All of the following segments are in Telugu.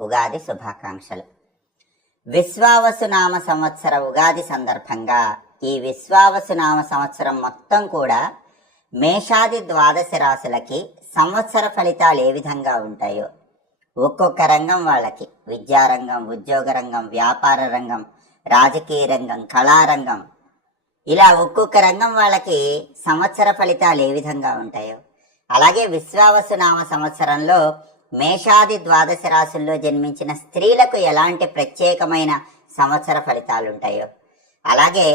ఉగాది శుభాకాంక్షలు. విశ్వావసు నామ సంవత్సర ఉగాది సందర్భంగా ఈ విశ్వావసు నామ సంవత్సరం మొత్తం కూడా మేషాది ద్వాదశ రాశులకి సంవత్సర ఫలితాలు ఏ విధంగా ఉంటాయో ఒక్కొక్క రంగం వాళ్ళకి. విద్యారంగం ఉద్యోగ రంగం వ్యాపార రంగం రాజకీయ రంగం కళారంగం. ఇలా ఒక్కొక్క రంగం వాళ్ళకి సంవత్సర ఫలితాలు ఏ విధంగా ఉంటాయో. అలాగే విశ్వావసు నామ సంవత్సరంలో మేషాది ద్వాదశ రాశుల్లో జన్మించిన స్త్రీలకు ఎలాంటి ప్రత్యేకమైన సంవత్సర ఫలితాలు ఉంటాయో అలాగే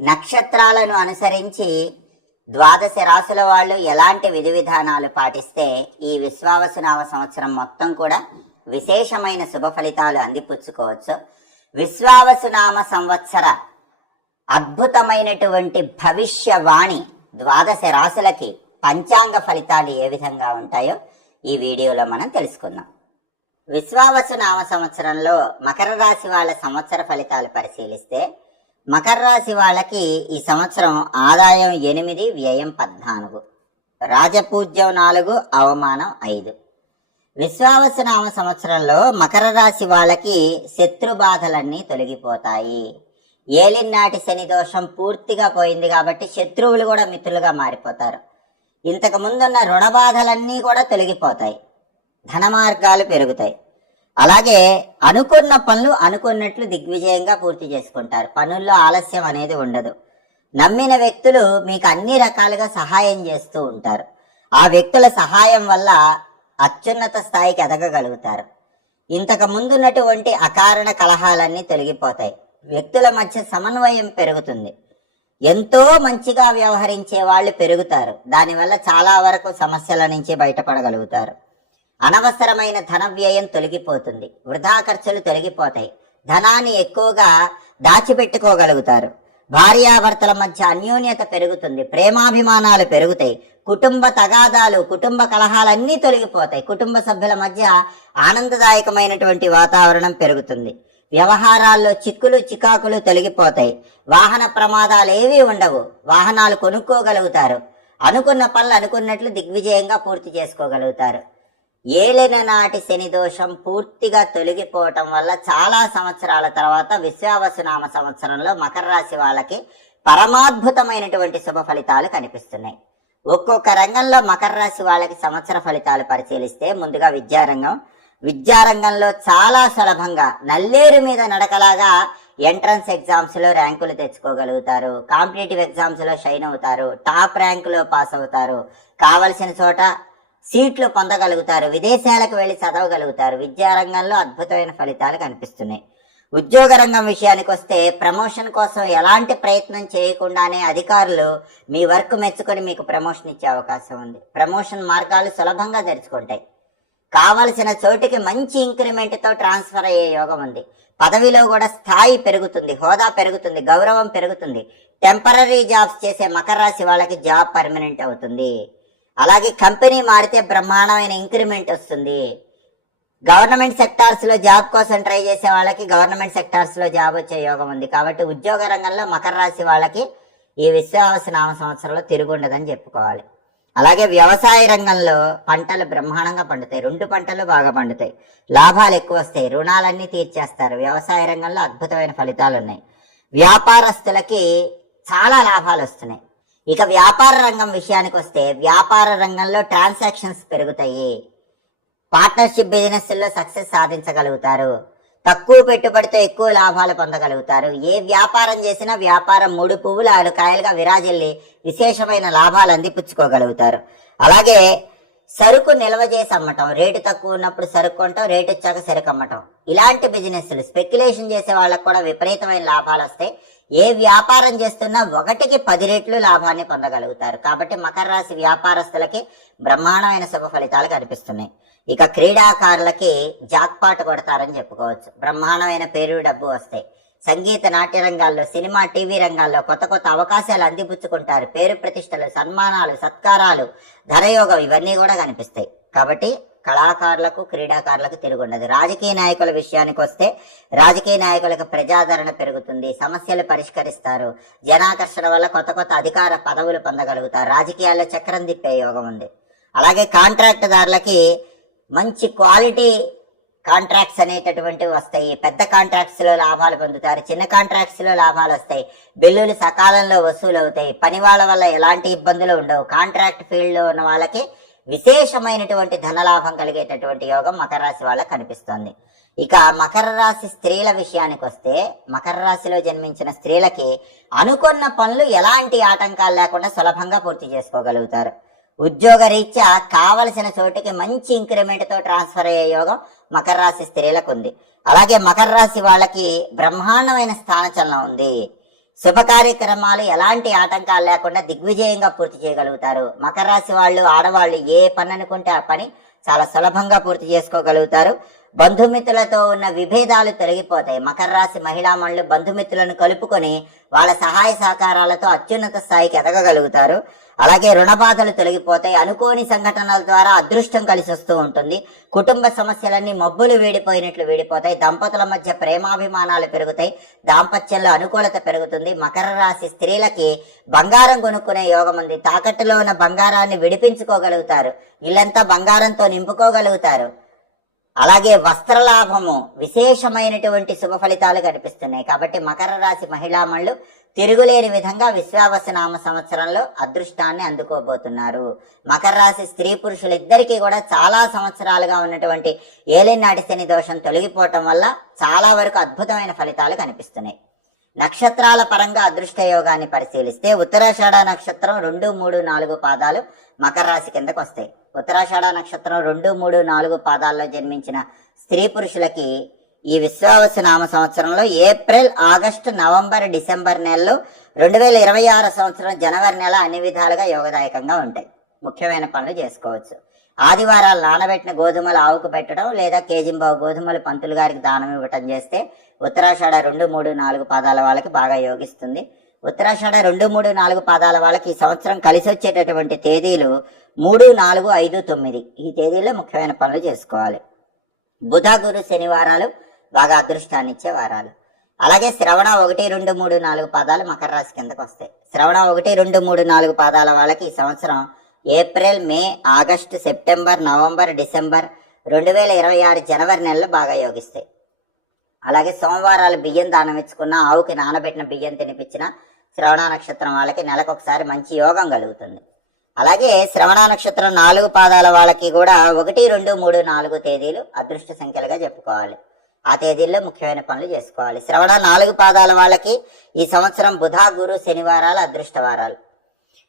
నక్షత్రాలను అనుసరించి ద్వాదశ రాశుల వాళ్ళు ఎలాంటి విధి విధానాలు పాటిస్తే ఈ విశ్వావసునామ సంవత్సరం మొత్తం కూడా విశేషమైన శుభ ఫలితాలు అందిపుచ్చుకోవచ్చు. విశ్వావసునామ సంవత్సర అద్భుతమైనటువంటి భవిష్యవాణి ద్వాదశ రాశులకి పంచాంగ ఫలితాలు ఏ విధంగా ఉంటాయో ఈ వీడియోలో మనం తెలుసుకుందాం. విశ్వావసు నామ సంవత్సరంలో మకర రాశి వాళ్ళ సంవత్సర ఫలితాలు పరిశీలిస్తే మకర రాశి వాళ్ళకి ఈ సంవత్సరం ఆదాయం ఎనిమిది వ్యయం పద్నాలుగు. రాజపూజ్యం నాలుగు అవమానం ఐదు. విశ్వావసు నామ సంవత్సరంలో మకర రాశి వాళ్ళకి శత్రు బాధలన్నీ తొలగిపోతాయి. ఏలినాటి శని దోషం పూర్తిగా పోయింది కాబట్టి శత్రువులు కూడా మిత్రులుగా మారిపోతారు. ఇంతకు ముందున్న రుణ బాధలన్నీ కూడా తొలగిపోతాయి. ధన మార్గాలు పెరుగుతాయి. అలాగే అనుకున్న పనులు అనుకున్నట్లు దిగ్విజయంగా పూర్తి చేసుకుంటారు. పనుల్లో ఆలస్యం అనేది ఉండదు. నమ్మిన వ్యక్తులు మీకు అన్ని రకాలుగా సహాయం చేస్తూ ఉంటారు. ఆ వ్యక్తుల సహాయం వల్ల అత్యున్నత స్థాయికి ఎదగగలుగుతారు. ఇంతకు ముందున్నటువంటి అకారణ కలహాలన్నీ తొలగిపోతాయి. వ్యక్తుల మధ్య సమన్వయం పెరుగుతుంది. ఎంతో మంచిగా వ్యవహరించే వాళ్ళు పెరుగుతారు. దానివల్ల చాలా వరకు సమస్యల నుంచి బయటపడగలుగుతారు. అనవసరమైన ధన వ్యయం తొలగిపోతుంది. వృధా ఖర్చులు తొలగిపోతాయి. ధనాన్ని ఎక్కువగా దాచిపెట్టుకోగలుగుతారు. భార్యాభర్తల మధ్య అన్యోన్యత పెరుగుతుంది. ప్రేమాభిమానాలు పెరుగుతాయి. కుటుంబ తగాదాలు కుటుంబ కలహాలన్నీ తొలగిపోతాయి. కుటుంబ సభ్యుల మధ్య ఆనందదాయకమైనటువంటి వాతావరణం పెరుగుతుంది. వ్యవహారాల్లో చిక్కులు చికాకులు తొలగిపోతాయి. వాహన ప్రమాదాలు ఏవీ ఉండవు. వాహనాలు కొనుక్కోగలుగుతారు. అనుకున్న పనులు అనుకున్నట్లు దిగ్విజయంగా పూర్తి చేసుకోగలుగుతారు. ఏలిన నాటి శని దోషం పూర్తిగా తొలగిపోవటం వల్ల చాలా సంవత్సరాల తర్వాత విశ్వావసునామ సంవత్సరంలో మకర రాశి వాళ్ళకి పరమాద్భుతమైనటువంటి శుభ ఫలితాలు కనిపిస్తున్నాయి. ఒక్కొక్క రంగంలో మకర రాశి వాళ్ళకి సంవత్సర ఫలితాలు పరిశీలిస్తే ముందుగా విద్యారంగం విద్యారంగంలో చాలా సులభంగా నల్లేరు మీద నడకలాగా ఎంట్రన్స్ ఎగ్జామ్స్లో ర్యాంకులు తెచ్చుకోగలుగుతారు. కాంపిటేటివ్ ఎగ్జామ్స్లో షైన్ అవుతారు. టాప్ ర్యాంకులో పాస్ అవుతారు. కావలసిన చోట సీట్లు పొందగలుగుతారు. విదేశాలకు వెళ్ళి చదవగలుగుతారు. విద్యారంగంలో అద్భుతమైన ఫలితాలు కనిపిస్తున్నాయి. ఉద్యోగ రంగం విషయానికి వస్తే ప్రమోషన్ కోసం ఎలాంటి ప్రయత్నం చేయకుండానే అధికారులు మీ వర్క్ మెచ్చుకొని మీకు ప్రమోషన్ ఇచ్చే అవకాశం ఉంది. ప్రమోషన్ మార్గాలు సులభంగా తెరుచుకుంటాయి. కావలసిన చోటికి మంచి ఇంక్రిమెంట్తో ట్రాన్స్ఫర్ అయ్యే యోగం ఉంది. పదవిలో కూడా స్థాయి పెరుగుతుంది హోదా పెరుగుతుంది గౌరవం పెరుగుతుంది. టెంపరీ జాబ్స్ చేసే మకర రాశి వాళ్ళకి జాబ్ పర్మనెంట్ అవుతుంది. అలాగే కంపెనీ మారితే బ్రహ్మాండమైన ఇంక్రిమెంట్ వస్తుంది. గవర్నమెంట్ సెక్టార్స్లో జాబ్ కోసం ట్రై చేసే వాళ్ళకి గవర్నమెంట్ సెక్టార్స్లో జాబ్ వచ్చే యోగం ఉంది. కాబట్టి ఉద్యోగ రంగంలో మకర రాశి వాళ్ళకి ఈ విశ్వావస నామ సంవత్సరంలో తిరుగుండదని చెప్పుకోవాలి. అలాగే వ్యవసాయ రంగంలో పంటలు బ్రహ్మాండంగా పండుతాయి. రెండు పంటలు బాగా పండుతాయి. లాభాలు ఎక్కువ వస్తాయి. రుణాలన్నీ తీర్చేస్తారు. వ్యవసాయ రంగంలో అద్భుతమైన ఫలితాలు ఉన్నాయి వ్యాపారస్తులకి చాలా లాభాలు వస్తున్నాయి. ఇక వ్యాపార రంగం విషయానికి వస్తే వ్యాపార రంగంలో ట్రాన్సాక్షన్స్ పెరుగుతాయి. పార్ట్నర్షిప్ బిజినెస్లో సక్సెస్ సాధించగలుగుతారు. తక్కువ పెట్టుబడితో ఎక్కువ లాభాలు పొందగలుగుతారు. ఏ వ్యాపారం చేసినా వ్యాపారం మూడు పువ్వులు ఆరు కాయలుగా విరాజిల్లి విశేషమైన లాభాలు అందిపుచ్చుకోగలుగుతారు. అలాగే సరుకు నిల్వ చేసి అమ్మటం రేటు తక్కువ ఉన్నప్పుడు సరుకు కొంటాం రేటు వచ్చాక సరుకు అమ్మటం. ఇలాంటి బిజినెస్లు స్పెక్యులేషన్ చేసే వాళ్ళకు కూడా విపరీతమైన లాభాలు వస్తాయి. ఏ వ్యాపారం చేస్తున్నా ఒకటికి పది రెట్లు లాభాన్ని పొందగలుగుతారు. కాబట్టి మకర రాశి వ్యాపారస్తులకి బ్రహ్మాండమైన శుభ ఫలితాలు కనిపిస్తున్నాయి. ఇక క్రీడాకారులకి జాక్పాట్ కొడతారని చెప్పుకోవచ్చు. బ్రహ్మాండమైన పేరు డబ్బు వస్తాయి సంగీత నాట్య రంగాల్లో సినిమా టీవీ రంగాల్లో కొత్త కొత్త అవకాశాలు అందిపుచ్చుకుంటారు. పేరు ప్రతిష్టలు సన్మానాలు సత్కారాలు ధనయోగం ఇవన్నీ కూడా కనిపిస్తాయి. కాబట్టి కళాకారులకు క్రీడాకారులకు తిరుగుండదు. రాజకీయ నాయకుల విషయానికి వస్తే రాజకీయ నాయకులకు ప్రజాదరణ పెరుగుతుంది సమస్యలు పరిష్కరిస్తారు. జనాకర్షణ వల్ల కొత్త కొత్త అధికార పదవులు పొందగలుగుతారు. రాజకీయాల్లో చక్రం తిప్పే యోగం ఉంది. అలాగే కాంట్రాక్ట్ దారులకి మంచి క్వాలిటీ కాంట్రాక్ట్స్ అనేటటువంటివి వస్తాయి. పెద్ద కాంట్రాక్ట్స్లో లాభాలు పొందుతారు. చిన్న కాంట్రాక్ట్స్లో లాభాలు వస్తాయి. బిల్లులు సకాలంలో వసూలు అవుతాయి పని వాళ్ళ వల్ల ఎలాంటి ఇబ్బందులు ఉండవు. కాంట్రాక్ట్ ఫీల్డ్లో ఉన్న వాళ్ళకి విశేషమైనటువంటి ధనలాభం కలిగేటటువంటి యోగం మకర రాశి వాళ్ళకి కనిపిస్తోంది. ఇక మకర రాశి స్త్రీల విషయానికి వస్తే మకర రాశిలో జన్మించిన స్త్రీలకి అనుకున్న పనులు ఎలాంటి ఆటంకాలు లేకుండా సులభంగా పూర్తి చేసుకోగలుగుతారు. ఉద్యోగ రీత్యా కావలసిన చోటికి మంచి ఇంక్రిమెంట్తో ట్రాన్స్ఫర్ అయ్యే యోగం మకర రాశి స్త్రీలకు ఉంది. అలాగే మకర రాశి వాళ్ళకి బ్రహ్మాండమైన స్థానచలనం ఉంది. శుభ కార్యక్రమాలు ఎలాంటి ఆటంకాలు లేకుండా దిగ్విజయంగా పూర్తి చేయగలుగుతారు. మకర రాశి వాళ్ళు ఆడవాళ్ళు ఏ పని అనుకుంటే ఆ పని చాలా సులభంగా పూర్తి చేసుకోగలుగుతారు. బంధుమిత్రులతో ఉన్న విభేదాలు తొలగిపోతాయి. మకర రాశి మహిళామణులు బంధుమిత్రులను కలుపుకొని వాళ్ళ సహాయ సహకారాలతో అత్యున్నత స్థాయికి ఎదగగలుగుతారు. అలాగే రుణ బాధలు తొలగిపోతాయి. అనుకోని సంఘటనల ద్వారా అదృష్టం కలిసి వస్తూ ఉంటుంది. కుటుంబ సమస్యలన్నీ మబ్బులు వేడిపోయినట్లు వేడిపోతాయి. దంపతుల మధ్య ప్రేమాభిమానాలు పెరుగుతాయి. దాంపత్యంలో అనుకూలత పెరుగుతుంది. మకర రాశి స్త్రీలకి బంగారం కొనుక్కునే యోగం ఉంది. తాకట్టులో ఉన్న బంగారాన్ని విడిపించుకోగలుగుతారు. ఇల్లంతా బంగారంతో నింపుకోగలుగుతారు. అలాగే వస్త్రలాభము విశేషమైనటువంటి శుభ ఫలితాలు కనిపిస్తున్నాయి. కాబట్టి మకర రాశి మహిళామణులు తిరుగులేని విధంగా విశ్వావసనామ సంవత్సరంలో అదృష్టాన్ని అందుకోబోతున్నారు. మకర రాశి స్త్రీ పురుషులిద్దరికీ కూడా చాలా సంవత్సరాలుగా ఉన్నటువంటి ఏలినాటి శని దోషం తొలగిపోవటం వల్ల చాలా వరకు అద్భుతమైన ఫలితాలు కనిపిస్తున్నాయి. నక్షత్రాల పరంగా అదృష్ట యోగాన్ని పరిశీలిస్తే ఉత్తరాషాఢ నక్షత్రం రెండు మూడు నాలుగు పాదాలు మకర రాశి కిందకు వస్తాయి. ఉత్తరాషాఢ నక్షత్రం రెండు మూడు నాలుగు పాదాల్లో జన్మించిన స్త్రీ పురుషులకి ఈ విశ్వావసు నామ సంవత్సరంలో ఏప్రిల్ ఆగస్టు నవంబర్ డిసెంబర్ నెలలు రెండు వేల ఇరవై ఆరు సంవత్సరం జనవరి నెల అన్ని విధాలుగా యోగదాయకంగా ఉంటాయి. ముఖ్యమైన పనులు చేసుకోవచ్చు. ఆదివారాలు నానబెట్టిన గోధుమలు ఆవుకు పెట్టడం లేదా కేజింబావు గోధుమలు పంతులు గారికి దానం ఇవ్వటం చేస్తే ఉత్తరాషాఢ రెండు మూడు నాలుగు పాదాల వాళ్ళకి బాగా యోగిస్తుంది. ఉత్తరాషాఢ రెండు మూడు నాలుగు పాదాల వాళ్ళకి ఈ సంవత్సరం కలిసి వచ్చేటటువంటి తేదీలు మూడు నాలుగు ఐదు తొమ్మిది. ఈ తేదీల్లో ముఖ్యమైన పనులు చేసుకోవాలి. బుధ గురు శనివారాలు బాగా అదృష్టాన్ని ఇచ్చే వారాలు. అలాగే శ్రవణ ఒకటి రెండు మూడు నాలుగు పాదాలు మకర రాశి కిందకు వస్తాయి. శ్రవణ ఒకటి రెండు మూడు నాలుగు పాదాల వాళ్ళకి ఈ సంవత్సరం April May August September November December రెండు వేల ఇరవై ఆరు జనవరి నెలలు బాగా యోగిస్తాయి. అలాగే సోమవారాలు బియ్యం దానం ఇచ్చుకున్న ఆవుకి నానబెట్టిన బియ్యం తినిపించిన శ్రవణ నక్షత్రం వాళ్ళకి నెలకొకసారి మంచి యోగం కలుగుతుంది. అలాగే శ్రవణ నక్షత్రం నాలుగు పాదాల వాళ్ళకి కూడా ఒకటి రెండు మూడు నాలుగు తేదీలు అదృష్ట సంఖ్యలుగా చెప్పుకోవాలి. ఆ తేదీల్లో ముఖ్యమైన పనులు చేసుకోవాలి. శ్రవణ నాలుగు పాదాల వాళ్ళకి ఈ సంవత్సరం బుధ గురు శనివారాలు అదృష్ట వారాలు.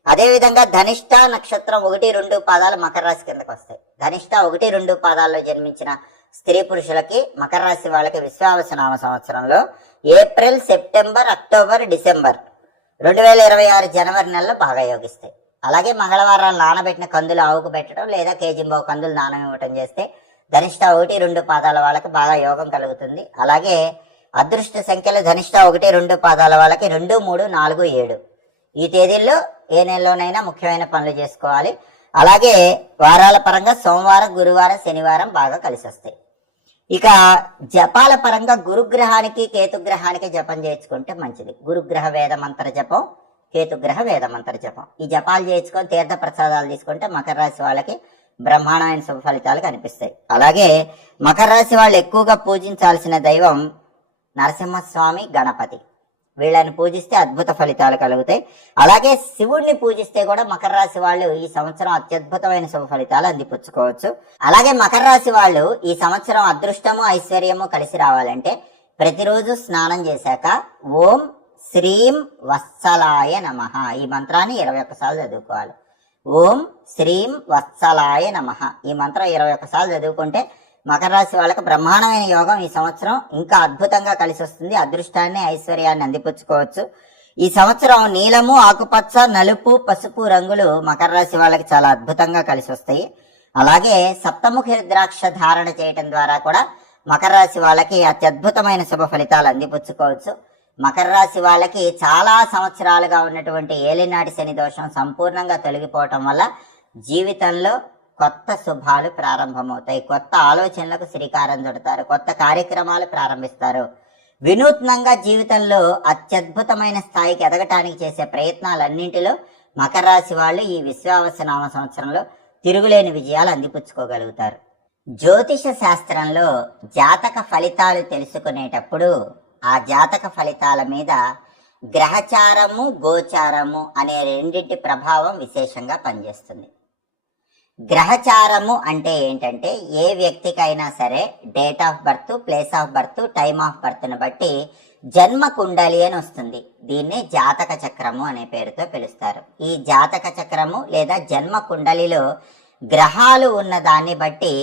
అదేవిధంగా ధనిష్ట నక్షత్రం ఒకటి రెండు పాదాలు మకర రాశి కిందకు వస్తాయి. ధనిష్ట ఒకటి రెండు పాదాల్లో జన్మించిన స్త్రీ పురుషులకి మకర రాశి వాళ్ళకి విశ్వావసనామ సంవత్సరంలో ఏప్రిల్ సెప్టెంబర్ అక్టోబర్ డిసెంబర్ రెండు వేల ఇరవై ఆరు జనవరి నెలలో బాగా యోగిస్తాయి. అలాగే మంగళవారాలు నానబెట్టిన కందులు ఆవుకు పెట్టడం లేదా కేజింబావు కందులు నానం ఇవ్వటం చేస్తే ధనిష్ట ఒకటి రెండు పాదాల వాళ్ళకి బాగా యోగం కలుగుతుంది. అలాగే అదృష్ట సంఖ్యలో ధనిష్ట ఒకటి రెండు పాదాల వాళ్ళకి రెండు మూడు నాలుగు ఏడు. ఈ తేదీల్లో ఏ నెలలోనైనా ముఖ్యమైన పనులు చేసుకోవాలి. అలాగే వారాల పరంగా సోమవారం గురువారం శనివారం బాగా కలిసి వస్తాయి ఇక జపాల పరంగా గురుగ్రహానికి కేతుగ్రహానికి జపం చేయించుకుంటే మంచిది. గురుగ్రహ వేద మంత్ర జపం కేతుగ్రహ వేద మంత్ర జపం. ఈ జపాలు చేయించుకొని తీర్థ ప్రసాదాలు తీసుకుంటే మకర రాశి వాళ్ళకి బ్రహ్మాండమైన శుభ ఫలితాలు కనిపిస్తాయి. అలాగే మకర రాశి వాళ్ళు ఎక్కువగా పూజించాల్సిన దైవం నరసింహస్వామి గణపతి. వీళ్ళని పూజిస్తే అద్భుత ఫలితాలు కలుగుతాయి. అలాగే శివుణ్ణి పూజిస్తే కూడా మకర రాశి వాళ్ళు ఈ సంవత్సరం అత్యద్భుతమైన శుభ ఫలితాలు అందిపుచ్చుకోవచ్చు. అలాగే మకర రాశి వాళ్ళు ఈ సంవత్సరం అదృష్టము ఐశ్వర్యము కలిసి రావాలంటే ప్రతిరోజు స్నానం చేశాక ఓం శ్రీం వత్సలాయ నమ. ఈ మంత్రాన్ని ఇరవై ఒక్కసార్లు చదువుకోవాలి. ఓం శ్రీం వత్సలాయ నమ. ఈ మంత్రం ఇరవై ఒక్కసార్లు చదువుకుంటే మకర రాశి వాళ్ళకి బ్రహ్మాండమైన యోగం ఈ సంవత్సరం. ఇంకా అద్భుతంగా కలిసి వస్తుంది. అదృష్టాన్ని ఐశ్వర్యాన్ని అందిపుచ్చుకోవచ్చు. ఈ సంవత్సరం నీలము ఆకుపచ్చ నలుపు పసుపు రంగులు మకర రాశి వాళ్ళకి చాలా అద్భుతంగా కలిసి వస్తాయి. అలాగే సప్తముఖి రుద్రాక్ష ధారణ చేయటం ద్వారా కూడా మకర రాశి వాళ్ళకి అత్యద్భుతమైన శుభ ఫలితాలు అందిపుచ్చుకోవచ్చు. మకర రాశి వాళ్ళకి చాలా సంవత్సరాలుగా ఉన్నటువంటి ఏలినాటి శని దోషం సంపూర్ణంగా తొలగిపోవటం వల్ల జీవితంలో కొత్త శుభాలు ప్రారంభమవుతాయి. కొత్త ఆలోచనలకు శ్రీకారం చుడతారు. కొత్త కార్యక్రమాలు ప్రారంభిస్తారు. వినూత్నంగా జీవితంలో అత్యద్భుతమైన స్థాయికి ఎదగటానికి చేసే ప్రయత్నాలన్నింటిలో మకర రాశి వాళ్ళు ఈ విశ్వావసనామ సంవత్సరంలో తిరుగులేని విజయాలు అందిపుచ్చుకోగలుగుతారు. జ్యోతిష శాస్త్రంలో జాతక ఫలితాలు తెలుసుకునేటప్పుడు ఆ జాతక ఫలితాల మీద గ్రహచారము గోచారము అనే రెండింటి ప్రభావం విశేషంగా పనిచేస్తుంది. గ్రహచారము అంటే ఏంటంటే ఏ వ్యక్తికైనా సరే date of birth place of birth time of బర్త్ను బట్టి జన్మ కుండలి అని వస్తుంది. దీన్ని జాతక చక్రము అనే పేరుతో పిలుస్తారు. ఈ జాతక చక్రము లేదా జన్మ కుండలిలో గ్రహాలు ఉన్న దాన్ని బట్టి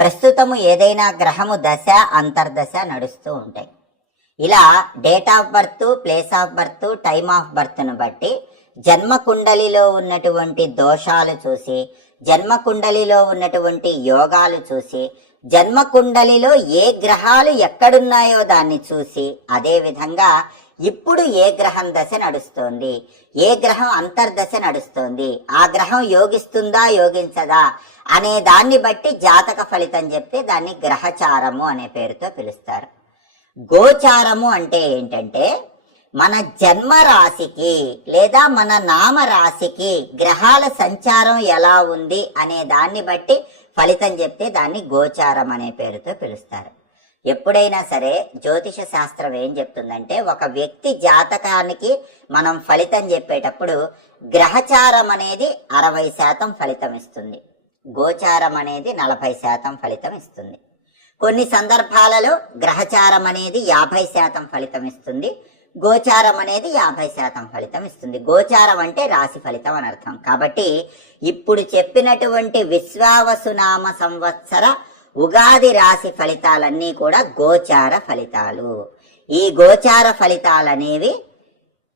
ప్రస్తుతము ఏదైనా గ్రహము దశ అంతర్దశ నడుస్తూ ఉంటాయి. ఇలా date of birth place of birth time of బర్త్ను బట్టి జన్మ కుండలిలో ఉన్నటువంటి దోషాలు చూసి జన్మ కుండలిలో ఉన్నటువంటి యోగాలు చూసి జన్మ కుండలిలో ఏ గ్రహాలు ఎక్కడున్నాయో దాన్ని చూసి అదేవిధంగా ఇప్పుడు ఏ గ్రహం దశ నడుస్తోంది ఏ గ్రహం అంతర్దశ నడుస్తోంది ఆ గ్రహం యోగిస్తుందా యోగించదా అనే దాన్ని బట్టి జాతక ఫలితం చెప్తే దాన్ని గ్రహచారము అనే పేరుతో పిలుస్తారు. గోచారము అంటే ఏంటంటే మన జన్మ రాశికి లేదా మన నామ రాశికి గ్రహాల సంచారం ఎలా ఉంది అనే దాన్ని బట్టి ఫలితం చెప్తే దాన్ని గోచారం అనే పేరుతో పిలుస్తారు. ఎప్పుడైనా సరే జ్యోతిష శాస్త్రం ఏం చెప్తుందంటే ఒక వ్యక్తి జాతకానికి మనం ఫలితం చెప్పేటప్పుడు గ్రహచారం అనేది అరవై శాతం ఫలితం ఇస్తుంది. గోచారం అనేది నలభై శాతం ఫలితం ఇస్తుంది. కొన్ని సందర్భాలలో గ్రహచారం అనేది యాభై శాతం ఫలితం ఇస్తుంది. గోచారం అనేది యాభై శాతం ఫలితం ఇస్తుంది. గోచారం అంటే రాశి ఫలితం అని అర్థం. కాబట్టి ఇప్పుడు చెప్పినటువంటి విశ్వావసునామ సంవత్సర ఉగాది రాశి ఫలితాలన్నీ కూడా గోచార ఫలితాలు. ఈ గోచార ఫలితాలనేవి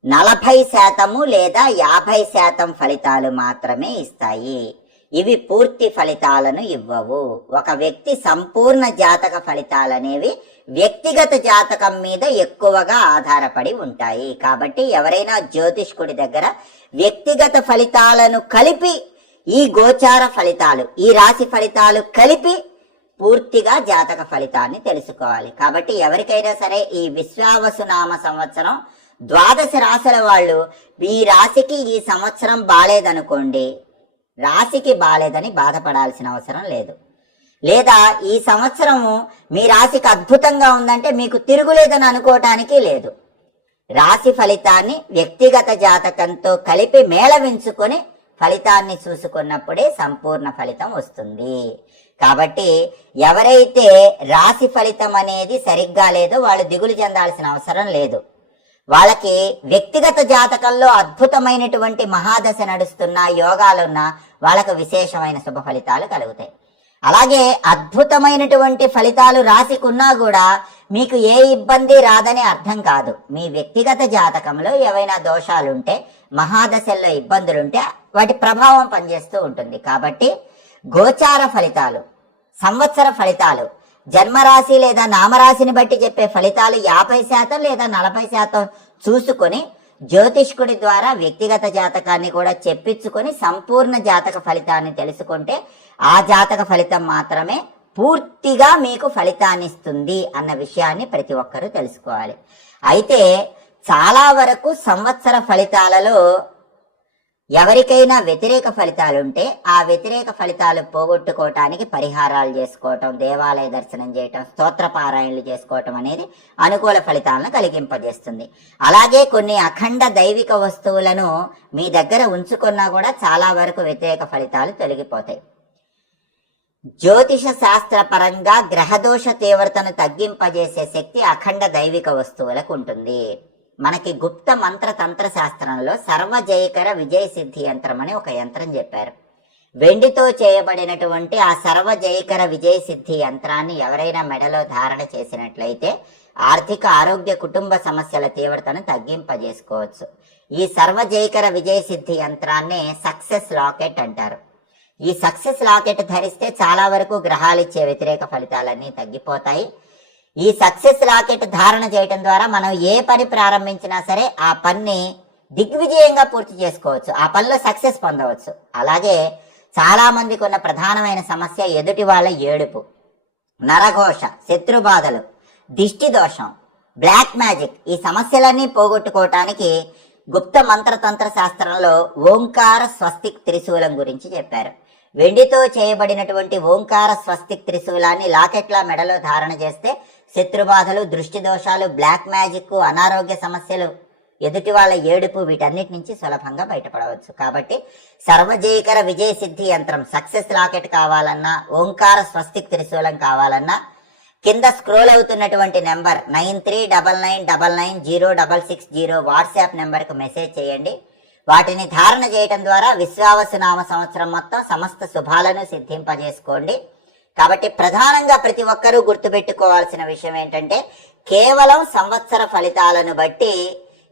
నలభై శాతము లేదా యాభై శాతం ఫలితాలు మాత్రమే ఇస్తాయి. ఇవి పూర్తి ఫలితాలను ఇవ్వవు. ఒక వ్యక్తి సంపూర్ణ జాతక ఫలితాలనేవి వ్యక్తిగత జాతకం మీద ఎక్కువగా ఆధారపడి ఉంటాయి. కాబట్టి ఎవరైనా జ్యోతిష్కుడి దగ్గర వ్యక్తిగత ఫలితాలను కలిపి ఈ గోచార ఫలితాలు ఈ రాశి ఫలితాలు కలిపి పూర్తిగా జాతక ఫలితాన్ని తెలుసుకోవాలి. కాబట్టి ఎవరికైనా సరే ఈ విశ్వావసునామ సంవత్సరం ద్వాదశ రాశుల వాళ్ళు ఈ రాశికి ఈ సంవత్సరం బాలేదనుకోండి రాశికి బాలేదని బాధపడాల్సిన అవసరం లేదు. లేదా ఈ సంవత్సరము మీ రాశికి అద్భుతంగా ఉందంటే మీకు తిరుగులేదని అనుకోవటానికి లేదు. రాశి ఫలితాన్ని వ్యక్తిగత జాతకంతో కలిపి మేళవించుకొని ఫలితాన్ని చూసుకున్నప్పుడే సంపూర్ణ ఫలితం వస్తుంది. కాబట్టి ఎవరైతే రాశి ఫలితం అనేది సరిగ్గా లేదో వాళ్ళు దిగులు చెందాల్సిన అవసరం లేదు. వాళ్ళకి వ్యక్తిగత జాతకంలో అద్భుతమైనటువంటి మహాదశ నడుస్తున్న యోగాలున్న వాళ్ళకు విశేషమైన శుభ ఫలితాలు కలుగుతాయి. అలాగే అద్భుతమైనటువంటి ఫలితాలు రాసికున్నా కూడా మీకు ఏ ఇబ్బంది రాదని అర్థం కాదు. మీ వ్యక్తిగత జాతకంలో ఏవైనా దోషాలుంటే మహాదశల్లో ఇబ్బందులుంటే వాటి ప్రభావం పనిచేస్తూ ఉంటుంది. కాబట్టి గోచార ఫలితాలు సంవత్సర ఫలితాలు జన్మరాశి లేదా నామరాశిని బట్టి చెప్పే ఫలితాలు యాభై శాతం లేదా నలభై శాతం చూసుకొని జ్యోతిష్కుడి ద్వారా వ్యక్తిగత జాతకాన్ని కూడా చెప్పించుకొని సంపూర్ణ జాతక ఫలితాన్ని తెలుసుకుంటే ఆ జాతక ఫలితం మాత్రమే పూర్తిగా మీకు ఫలితాన్ని ఇస్తుంది అన్న విషయాన్ని ప్రతి ఒక్కరూ తెలుసుకోవాలి. అయితే చాలా వరకు సంవత్సర ఫలితాలలో ఎవరికైనా వ్యతిరేక ఫలితాలు ఉంటే ఆ వ్యతిరేక ఫలితాలు పోగొట్టుకోవటానికి పరిహారాలు చేసుకోవటం దేవాలయ దర్శనం చేయటం స్తోత్రపారాయణలు చేసుకోవటం అనేది అనుకూల ఫలితాలను కలిగింపజేస్తుంది. అలాగే కొన్ని అఖండ దైవిక వస్తువులను మీ దగ్గర ఉంచుకున్నా కూడా చాలా వరకు వ్యతిరేక ఫలితాలు తొలగిపోతాయి. జ్యోతిష శాస్త్ర పరంగా గ్రహదోష తీవ్రతను తగ్గింపజేసే శక్తి అఖండ దైవిక వస్తువులకు ఉంటుంది. మనకి గుప్త మంత్ర తంత్ర శాస్త్రంలో సర్వజయకర విజయ సిద్ధి యంత్రం అని ఒక యంత్రం చెప్పారు. వెండితో చేయబడినటువంటి ఆ సర్వజయకర విజయ సిద్ధి యంత్రాన్ని ఎవరైనా మెడలో ధారణ చేసినట్లయితే ఆర్థిక ఆరోగ్య కుటుంబ సమస్యల తీవ్రతను తగ్గింపజేసుకోవచ్చు. ఈ సర్వజయకర విజయ సిద్ధి యంత్రాన్ని సక్సెస్ లాకెట్ అంటారు. ఈ సక్సెస్ లాకెట్ ధరిస్తే చాలా వరకు గ్రహాలు ఇచ్చే వ్యతిరేక ఫలితాలన్నీ తగ్గిపోతాయి. ఈ సక్సెస్ లాకెట్ ధారణ చేయటం ద్వారా మనం ఏ పని ప్రారంభించినా సరే ఆ పని దిగ్విజయంగా పూర్తి చేసుకోవచ్చు. ఆ పనిలో సక్సెస్ పొందవచ్చు. అలాగే చాలా మందికి ఉన్న ప్రధానమైన సమస్య ఎదుటి వాళ్ళ ఏడుపు నరఘోష శత్రుబాధలు దిష్టి దోషం బ్లాక్ మ్యాజిక్ ఈ సమస్యలన్నీ పోగొట్టుకోవటానికి గుప్త మంత్రతంత్ర శాస్త్రంలో ఓంకార స్వస్తిక్ త్రిశూలం గురించి చెప్పారు. వెండితో చేయబడినటువంటి ఓంకార స్వస్తిక్ త్రిశూలాన్ని లాకెట్ల మెడలో ధారణ చేస్తే శత్రుబాధలు దృష్టి దోషాలు బ్లాక్ మ్యాజిక్ అనారోగ్య సమస్యలు ఎదుటి వాళ్ళ ఏడుపు వీటన్నిటి నుంచి సులభంగా బయటపడవచ్చు. కాబట్టి సర్వజయకర విజయ సిద్ధి యంత్రం సక్సెస్ లాకెట్ కావాలన్నా ఓంకార స్వస్తిక్ త్రిశూలం కావాలన్నా కింద స్క్రోల్ అవుతున్నటువంటి number nine three double nine double nine zero double six zero WhatsApp నెంబర్కు మెసేజ్ చేయండి. వాటిని ధారణ చేయటం ద్వారా విశ్వావసనామ సంవత్సరం మొత్తం సమస్త శుభాలను సిద్ధింపజేసుకోండి. కాబట్టి ప్రధానంగా ప్రతి ఒక్కరూ గుర్తుపెట్టుకోవాల్సిన విషయం ఏంటంటే కేవలం సంవత్సర ఫలితాలను బట్టి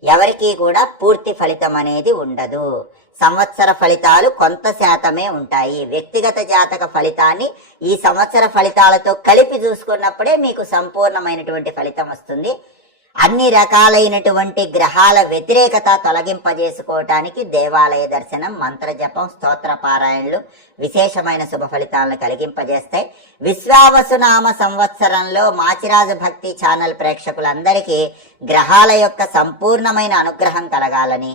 ఎవరికీ కూడా పూర్తి ఫలితం అనేది ఉండదు. సంవత్సర ఫలితాలు కొంత శాతమే ఉంటాయి. వ్యక్తిగత జాతక ఫలితాన్ని ఈ సంవత్సర ఫలితాలతో కలిపి చూసుకున్నప్పుడే మీకు సంపూర్ణమైనటువంటి ఫలితం వస్తుంది. అన్ని రకాలైనటువంటి గ్రహాల వ్యతిరేకత తొలగింపజేసుకోవటానికి దేవాలయ దర్శనం మంత్ర జపం స్తోత్ర పారాయణలు విశేషమైన శుభ ఫలితాలను కలిగింపజేస్తాయి. విశ్వావసునామ సంవత్సరంలో మాచిరాజు భక్తి ఛానల్ ప్రేక్షకులందరికీ గ్రహాల యొక్క సంపూర్ణమైన అనుగ్రహం కలగాలని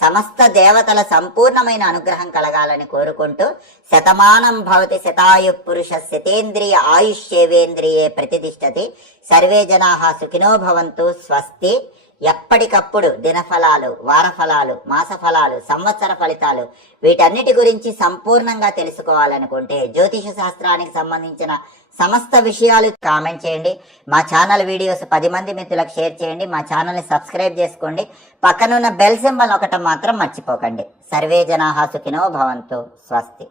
సమస్త దేవతల సంపూర్ణమైన అనుగ్రహం కలగాలని కోరుకుంటూ శతమానం భవతి శతాయు పురుష శతేంద్రియ ఆయుష్యేవేంద్రియే ప్రతిష్టతి. సర్వే జనా సుఖినో భవంతు. స్వస్తి. ఎప్పటికప్పుడు దినఫలాలు వారఫలాలు మాస ఫలాలు సంవత్సర ఫలితాలు వీటన్నిటి గురించి సంపూర్ణంగా తెలుసుకోవాలనుకుంటే జ్యోతిష శాస్త్రానికి సంబంధించిన సమస్త విషయాలు కామెంట్ చేయండి. మా ఛానల్ వీడియోస్ పది మంది మిత్రులకు షేర్ చేయండి. మా ఛానల్ని సబ్స్క్రైబ్ చేసుకోండి. పక్కనున్న బెల్ సింబల్ ఒకటి మాత్రం మర్చిపోకండి. సర్వే జనాహా సుఖినో భవంతు. స్వస్తి.